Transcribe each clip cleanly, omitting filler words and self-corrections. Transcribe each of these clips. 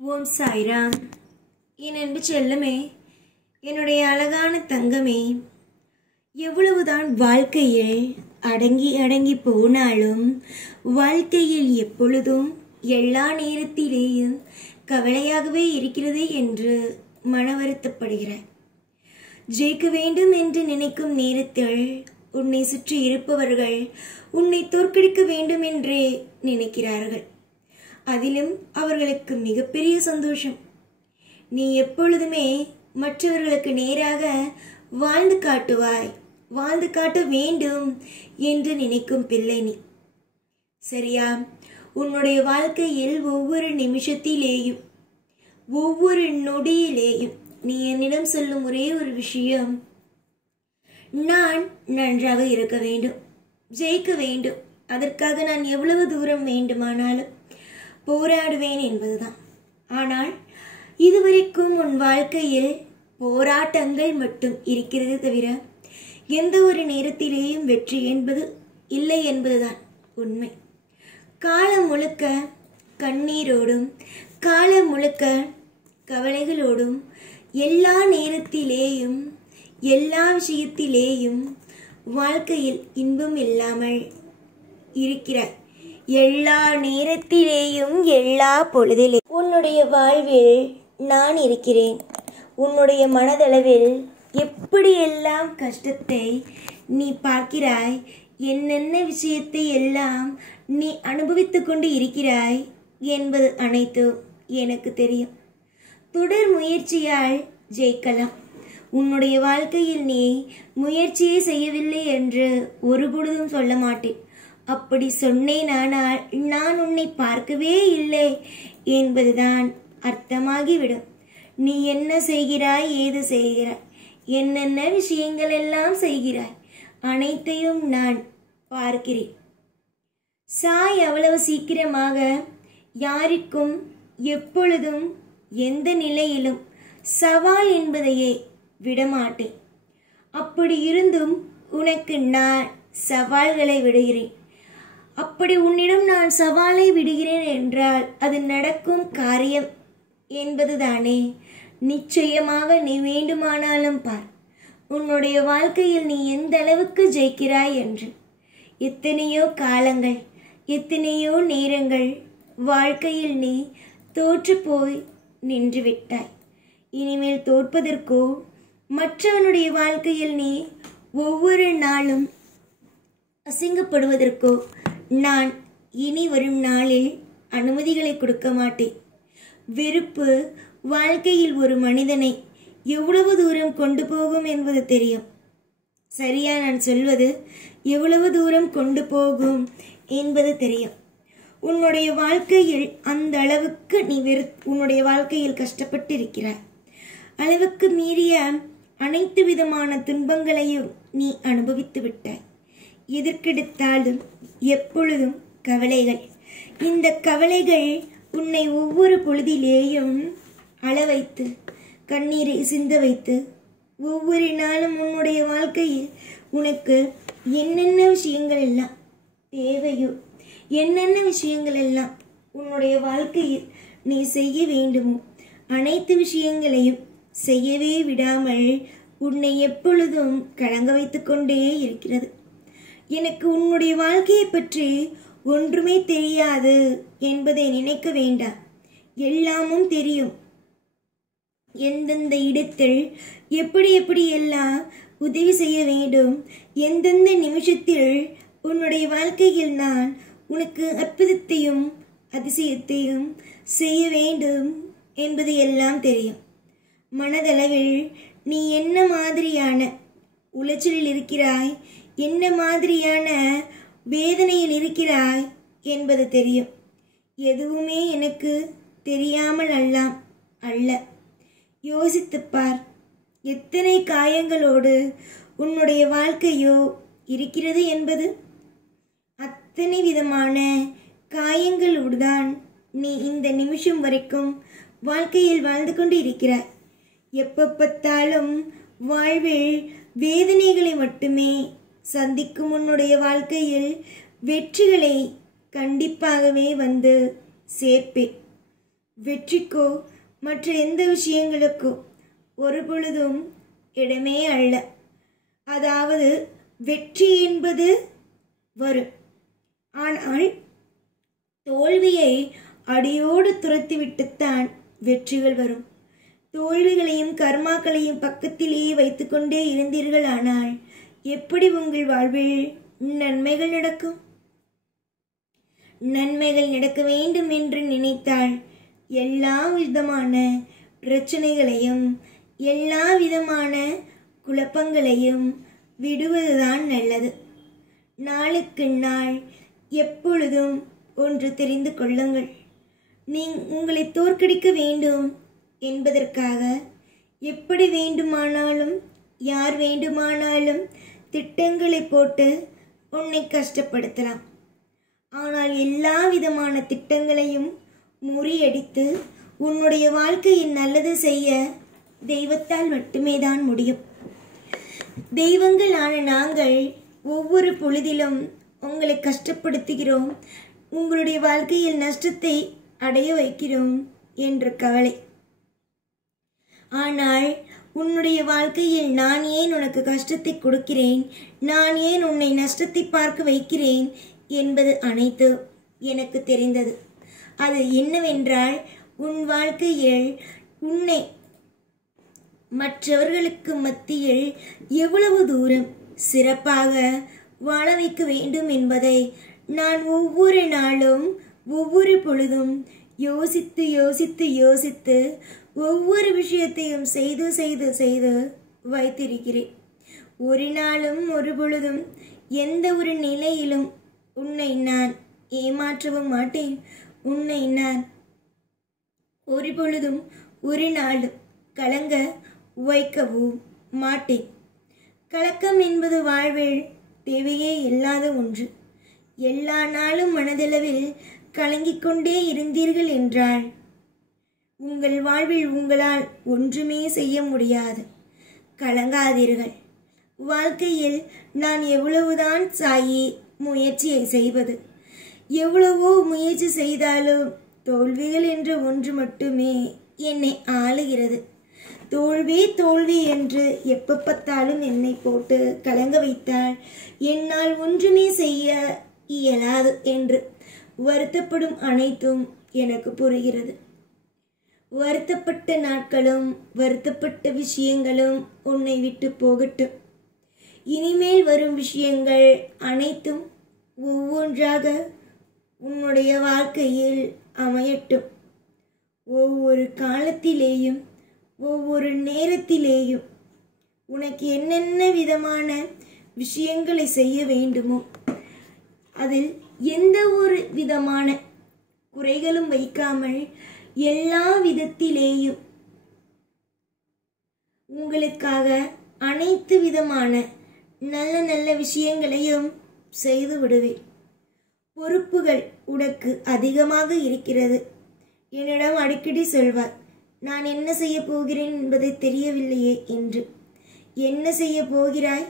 ஓம் சாய்ராம். என் அன்பு செல்லமே, என்னுடைய அழகான தங்கமே, எவ்வளவுதான் வாழ்க்கையில் அடங்கி அடங்கி போனாலும் வாழ்க்கையில் எப்பொழுதும் எல்லா நேரத்திலேயும் கவலையாகவே இருக்கிறது என்று மன வருத்தப்படுகிறாய். ஜெயிக்க வேண்டும் என்று நினைக்கும் நேரத்தில் உன்னை சுற்றி இருப்பவர்கள் உன்னை தோற்கடிக்க வேண்டும் என்றே நினைக்கிறார்கள். அதிலும் அவர்களுக்கு மிகப்பெரிய சந்தோஷம். நீ எப்பொழுதுமே மற்றவர்களுக்கு நேராக வாழ்ந்து காட்டுவாய், வாழ்ந்து காட்ட வேண்டும் என்று நினைக்கும் பிள்ளை நீ. சரியா? உன்னுடைய வாழ்க்கையில் ஒவ்வொரு நிமிஷத்திலேயும் ஒவ்வொரு நொடியிலேயும் நீ என்னிடம் சொல்லும் ஒரே ஒரு விஷயம், நான் நன்றாக இருக்க வேண்டும், ஜெயிக்க வேண்டும், அதற்காக நான் எவ்வளவு தூரம் வேண்டுமானாலும் போராடுவேன் என்பதுதான். ஆனால் இதுவரைக்கும் உன் வாழ்க்கையில் போராட்டங்கள் மட்டும் இருக்கிறது தவிர எந்த ஒரு நேரத்திலேயும் வெற்றி என்பது இல்லை என்பதுதான் உண்மை. காலம் முழுக்க கண்ணீரோடும் காலம் முழுக்க கவலைகளோடும் எல்லா நேரத்திலேயும் எல்லா விஷயத்திலேயும் வாழ்க்கையில் இன்பம் இல்லாமல் இருக்கிறாய். எல்லா நேரத்திலேயும் எல்லா பொழுதிலே உன்னுடைய வாழ்வில் நான் இருக்கிறேன். உன்னுடைய மனதளவில் எப்படியெல்லாம் கஷ்டத்தை நீ பார்க்கிறாய், என்னென்ன விஷயத்தை எல்லாம் நீ அனுபவித்து கொண்டு இருக்கிறாய் என்பது அனைத்தும் எனக்கு தெரியும். தொடர் முயற்சியால் ஜெயிக்கலாம். உன்னுடைய வாழ்க்கையில் நீ முயற்சியே செய்யவில்லை என்று ஒருபொழுதும் சொல்ல மாட்டேன். அப்படி சொன்னேனானால் நான் உன்னை பார்க்கவே இல்லை என்பதுதான் அர்த்தமாகிவிடும். நீ என்ன செய்கிறாய், ஏது செய்கிறாய், என்னென்ன விஷயங்கள் எல்லாம் செய்கிறாய், அனைத்தையும் நான் பார்க்கிறேன். சாய் அவ்வளவு சீக்கிரமாக யாருக்கும் எப்பொழுதும் எந்த நிலையிலும் சவால் என்பதையே விடமாட்டேன். அப்படி இருந்தும் உனக்கு நான் சவால்களை விடுகிறேன். அப்படி உன்னிடம் நான் சவாலை விடுகிறேன் என்றால் அது நடக்கும் காரியம் என்பதுதானே. நிச்சயமாக நீ வேண்டுமானாலும் பார், உன்னுடைய வாழ்க்கையில் நீ எந்த அளவுக்கு ஜெயிக்கிறாய் என்று. எத்தனையோ காலங்கள், எத்தனையோ நேரங்கள் வாழ்க்கையில் நீ தோற்று போய் நின்று விட்டாய். இனிமேல் தோற்பதற்கோ மற்றவனுடைய வாழ்க்கையில் நீ ஒவ்வொரு நாளும் அசிங்கப்படுவதற்கோ நான் இனி வரும் நாளில் அனுமதிகளை கொடுக்க மாட்டேன். வெறுப்பு வாழ்க்கையில் ஒரு மனிதனை எவ்வளவு தூரம் கொண்டு போகும் என்பது தெரியும். சரியா நான் சொல்வது? எவ்வளவு தூரம் கொண்டு போகும் என்பது தெரியும். உன்னுடைய வாழ்க்கையில் அந்த அளவுக்கு நீ உன்னுடைய வாழ்க்கையில் கஷ்டப்பட்டு இருக்கிறாய். அளவுக்கு மீறிய அனைத்து விதமான துன்பங்களையும் நீ அனுபவித்து விட்டாய். எதற்கெடுத்தாலும் எப்பொழுதும் கவலைகள். இந்த கவலைகள் உன்னை ஒவ்வொரு பொழுதிலேயும் அழ வைத்து கண்ணீரை சிந்த வைத்து ஒவ்வொரு நாளும் உன்னுடைய வாழ்க்கையில் உனக்கு என்னென்ன விஷயங்கள் எல்லாம் தேவையோ, என்னென்ன விஷயங்கள் எல்லாம் உன்னுடைய வாழ்க்கையில் நீ செய்ய வேண்டுமோ அனைத்து விஷயங்களையும் செய்யவே விடாமல் உன்னை எப்பொழுதும் கலங்க வைத்து கொண்டே இருக்கிறது. எனக்கு உன்னுடைய வாழ்க்கையை பற்றி ஒன்றுமே தெரியாது என்பதை நினைக்க வேண்டாம். எல்லாமும் தெரியும். எந்தெந்த இடத்தில் எப்படி எப்படி எல்லாம் உதவி செய்ய வேண்டும், எந்தெந்த நிமிஷத்தில் உன்னுடைய வாழ்க்கையில் நான் உனக்கு அற்புதத்தையும் அதிசயத்தையும் செய்ய வேண்டும் என்பது எல்லாம் தெரியும். மனதளவில் நீ என்ன மாதிரியான உளைச்சலில் இருக்கிறாய், என்ன மாதிரியான வேதனையில் இருக்கிறாய் என்பது தெரியும். எதுவுமே எனக்கு தெரியாமல் அல்ல. யோசித்துப்பார். எத்தனை காயங்களோடு உன்னுடைய வாழ்க்கையோ இருக்கிறது என்பது. அத்தனை விதமான காயங்களோடு தான் நீ இந்த நிமிஷம் வரைக்கும் வாழ்க்கையில் வாழ்ந்து கொண்டு இருக்கிறாய். எப்போ பார்த்தாலும் வாழ்வில் வேதனைகளை மட்டுமே சந்திக்கும் உன்னுடைய வாழ்க்கையில் வெற்றிகளை கண்டிப்பாகவே வந்து சேர்ப்பேன். வெற்றிக்கோ மற்ற எந்த விஷயங்களுக்கோ ஒரு பொழுதும் இடமே அல்ல. அதாவது வெற்றி என்பது வரும், ஆனால் தோல்வியை அடியோடு துரத்திவிட்டுத்தான் வெற்றிகள் வரும். தோல்விகளையும் கர்மாக்களையும் பக்கத்திலேயே வைத்துக்கொண்டே இருந்தீர்கள், ஆனால் எப்படி உங்கள் வாழ்வில் நன்மைகள் நடக்கும்? நன்மைகள் நடக்க வேண்டும் என்று நினைத்தால் எல்லா விதமான பிரச்சனைகளையும் எல்லா விதமான குழப்பங்களையும் விடுவதுதான் நல்லது. நாளுக்கு நாள் எப்பொழுதும் ஒன்று தெரிந்து கொள்ளுங்கள். உங்களை தோற்கடிக்க வேண்டும் என்பதற்காக எப்படி வேண்டுமானாலும் யார் வேண்டுமானாலும் திட்டங்களை போட்டு உன்னை கஷ்டப்படுத்தலாம். ஆனால் எல்லா விதமான திட்டங்களையும் முறியடித்து உன்னுடைய வாழ்க்கையில் நல்லது செய்ய தெய்வத்தால் மட்டுமே தான் முடியும். தெய்வங்களான நாங்கள் ஒவ்வொரு பொழுதிலும் உங்களை கஷ்டப்படுத்துகிறோம், உங்களுடைய வாழ்க்கையில் நஷ்டத்தை அடைய வைக்கிறோம் என்ற கவலை. ஆனால் உன்னுடைய வாழ்க்கையில் நான் ஏன் உனக்கு கஷ்டத்தை கொடுக்கிறேன், நான் ஏன் உன்னை நஷ்டத்தை பார்க்க வைக்கிறேன் என்பது அனைத்து எனக்கு தெரிந்தது. அது என்னவென்றால், உன் வாழ்க்கையில் உன்னை மற்றவர்களுக்கு மத்தியில் எவ்வளவு தூரம் சிறப்பாக வாழ வைக்க வேண்டும் என்பதை நான் ஒவ்வொரு நாளும் ஒவ்வொரு பொழுதும் யோசித்து யோசித்து யோசித்து ஒவ்வொரு விஷயத்தையும் செய்து செய்து செய்து வைத்திருக்கிறேன். ஒரு நாளும் ஒரு பொழுதும் எந்த ஒரு நிலையிலும் உன்னை நான் ஏமாற்றவும் மாட்டேன். உன்னை நான் ஒரு பொழுதும் ஒரு நாளும் கலங்க வைக்கவும் மாட்டேன். கலக்கம் என்பது வாழ்வில் தேவையே இல்லாத ஒன்று. எல்லா நாளும் மனதளவில் கலங்கிக் கொண்டே இருந்தீர்கள் என்றால் உங்கள் வாழ்வில் உங்களால் ஒன்றுமே செய்ய முடியாது. கலங்காதீர்கள். வாழ்க்கையில் நான் எவ்வளவுதான் முயற்சியை செய்வது, எவ்வளவோ முயற்சி செய்தாலும் தோல்விகள் என்ற ஒன்று மட்டுமே என்னை ஆளுகிறது. தோல்வி தோல்வி என்று எப்ப பார்த்தாலும் என்னை போட்டு கலங்க வைத்தால் என்னால் ஒன்றுமே செய்ய இயலாது என்று வருத்தப்படும் அனைத்தும் எனக்கு புரிகிறது. வருத்தப்பட்ட நாட்களும் வருத்தப்பட்ட விஷயங்களும் உன்னை விட்டு போகட்டும். இனிமேல் வரும் விஷயங்கள் அனைத்தும் ஒவ்வொன்றாக உன்னுடைய வாழ்க்கையில் அமையட்டும். ஒவ்வொரு காலத்திலேயும் ஒவ்வொரு நேரத்திலேயும் உனக்கு என்னென்ன விதமான விஷயங்களை செய்ய வேண்டுமோ அதில் எந்த ஒரு விதமான குறைகளும் வைக்காமல் எல்லா விதத்திலேயும் உங்களுக்காக அனைத்து விதமான நல்ல நல்ல விஷயங்களையும் செய்து விடுவேன். பொறுப்புகள் உனக்கு அதிகமாக இருக்கிறது. என்னிடம் அடிக்கடி சொல்வார், நான் என்ன செய்ய போகிறேன் என்பதை தெரியவில்லையே என்று. என்ன செய்ய போகிறாய்?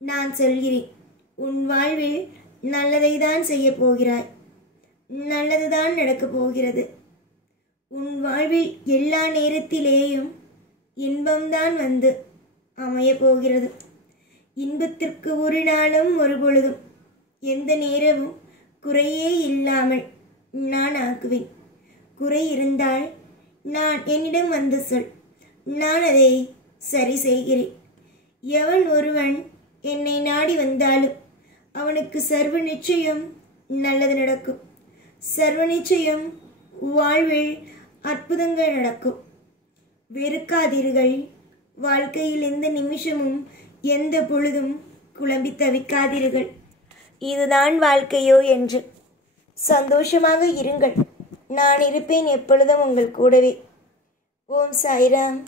நான் சொல்கிறேன், உன் வாழ்வில் நல்லதை தான் செய்ய போகிறாய். நல்லதுதான் நடக்கப் போகிறது. உன் வாழ்வில் எல்லா நேரத்திலேயும் இன்பம்தான் வந்து அமைய போகிறது. இன்பத்திற்கு ஒரு நாளும் ஒரு பொழுதும் எந்த நேரமும் குறையே இல்லாமல் நான் ஆக்குவேன். குறை இருந்தால் நான் என்னிடம் வந்து சொல், நான் அதை சரி செய்கிறேன். எவன் ஒருவன் என்னை நாடி வந்தாலும் அவனுக்கு சர்வ நிச்சயம் நல்லது நடக்கும். சர்வ நிச்சயம் வாழ்வில் அற்புதங்கள் நடக்கும். வெறுக்காதீர்கள். வாழ்க்கையில் எந்த நிமிஷமும் எந்த பொழுதும் குழம்பி தவிக்காதீர்கள். இதுதான் வாழ்க்கையோ என்று சந்தோஷமாக இருங்கள். நான் இருப்பேன் எப்பொழுதும் உங்கள் கூடவே. ஓம் சாய்ராம்.